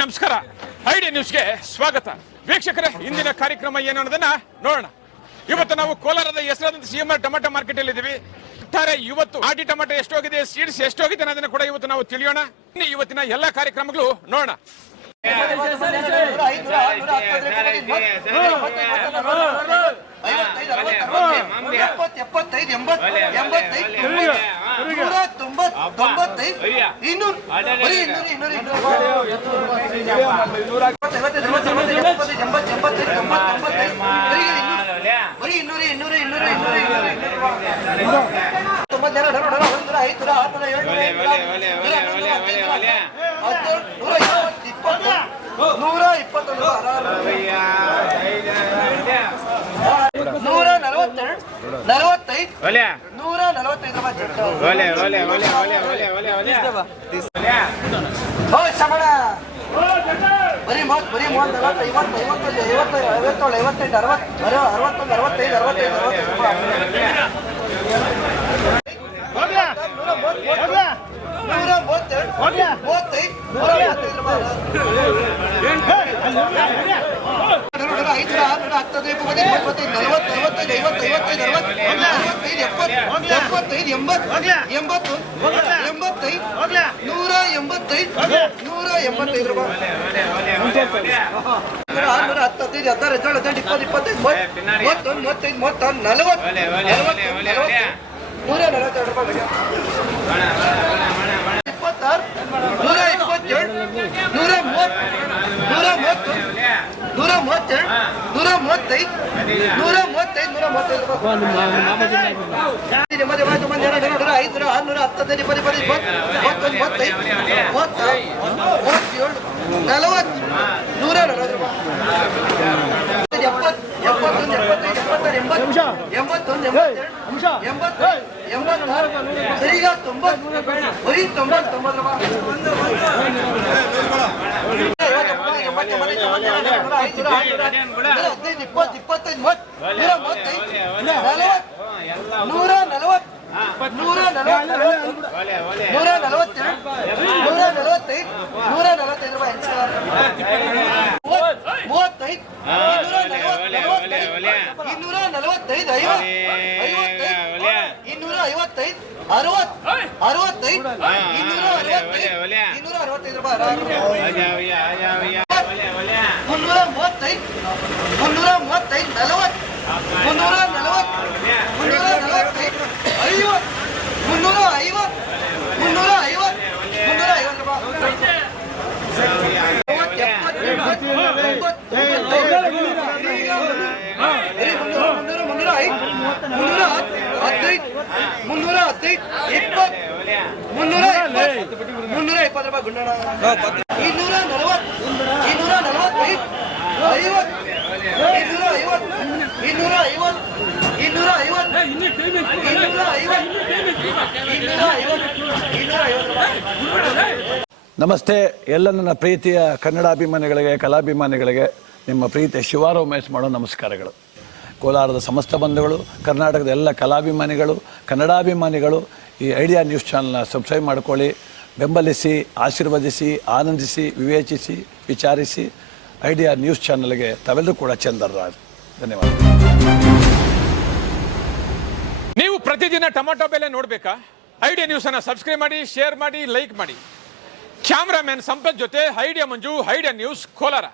ನಮಸ್ಕಾರ. ಐಡಿಯಾ ನ್ಯೂಸ್ಗೆ ಸ್ವಾಗತ. ವೀಕ್ಷಕರೇ, ಇಂದಿನ ಕಾರ್ಯಕ್ರಮ ಏನು ಅನ್ನೋದನ್ನ ನೋಡೋಣ. ಇವತ್ತು ನಾವು ಕೋಲಾರದ ಹೆಸರಾದಂತ ಸಿಎಂಆರ್ ಟೊಮೆಟೊ ಮಾರ್ಕೆಟ್ ಅಲ್ಲಿ ಇದ್ದೀವಿ. ಇವತ್ತು ಆಟಿ ಟೊಮೆಟೊ ಎಷ್ಟೋಗಿದೆ, ಸೀಡ್ಸ್ ಎಷ್ಟೋಗಿದೆ ಅನ್ನೋದನ್ನ ಕೂಡ ಇವತ್ತು ನಾವು ತಿಳಿಯೋಣ. ಇವತ್ತಿನ ಎಲ್ಲಾ ಕಾರ್ಯಕ್ರಮಗಳು ನೋಡೋಣ. ನಮಸ್ತೆ. ಎಲ್ಲ ನನ್ನ ಪ್ರೀತಿಯ ಕನ್ನಡಾಭಿಮಾನಿಗಳಿಗೆ, ಕಲಾಭಿಮಾನಿಗಳಿಗೆ ನಿಮ್ಮ ಪ್ರೀತಿಯ ಶಿವಾರ ಉಮೇಶ್ ಮಾಡೋ ನಮಸ್ಕಾರಗಳು. ಕೋಲಾರದ ಸಮಸ್ತ ಬಂಧುಗಳು, ಕರ್ನಾಟಕದ ಎಲ್ಲ ಕಲಾಭಿಮಾನಿಗಳು, ಕನ್ನಡಾಭಿಮಾನಿಗಳು ಈ ಐಡಿಯಾ ನ್ಯೂಸ್ ಚಾನಲ್ನ ಸಬ್ಸ್ಕ್ರೈಬ್ ಮಾಡ್ಕೊಳ್ಳಿ, ಬೆಂಬಲಿಸಿ, ಆಶೀರ್ವದಿಸಿ, ಆನಂದಿಸಿ, ವಿವೇಚಿಸಿ, ವಿಚಾರಿಸಿ. ಐಡಿಯಾ ನ್ಯೂಸ್ ಚಾನಲ್ಗೆ ತಾವೆಲ್ಲರೂ ಕೂಡ ಚಂದರ್ರಾಜ್. ಧನ್ಯವಾದ. ನೀವು ಪ್ರತಿದಿನ ಟೊಮೆಟೊ ಬೆಲೆ ನೋಡ್ಬೇಕಾ? ಐಡಿಯಾ ನ್ಯೂಸ್ ಅನ್ನ ಸಬ್ಸ್ಕ್ರೈಬ್ ಮಾಡಿ, ಶೇರ್ ಮಾಡಿ, ಲೈಕ್ ಮಾಡಿ. ಕ್ಯಾಮ್ರಾಮನ್ ಸಂಪತ್ ಜೊತೆ ಐಡಿಯಾ ಮಂಜು, ಐಡಿಯಾ ನ್ಯೂಸ್ ಕೋಲಾರ.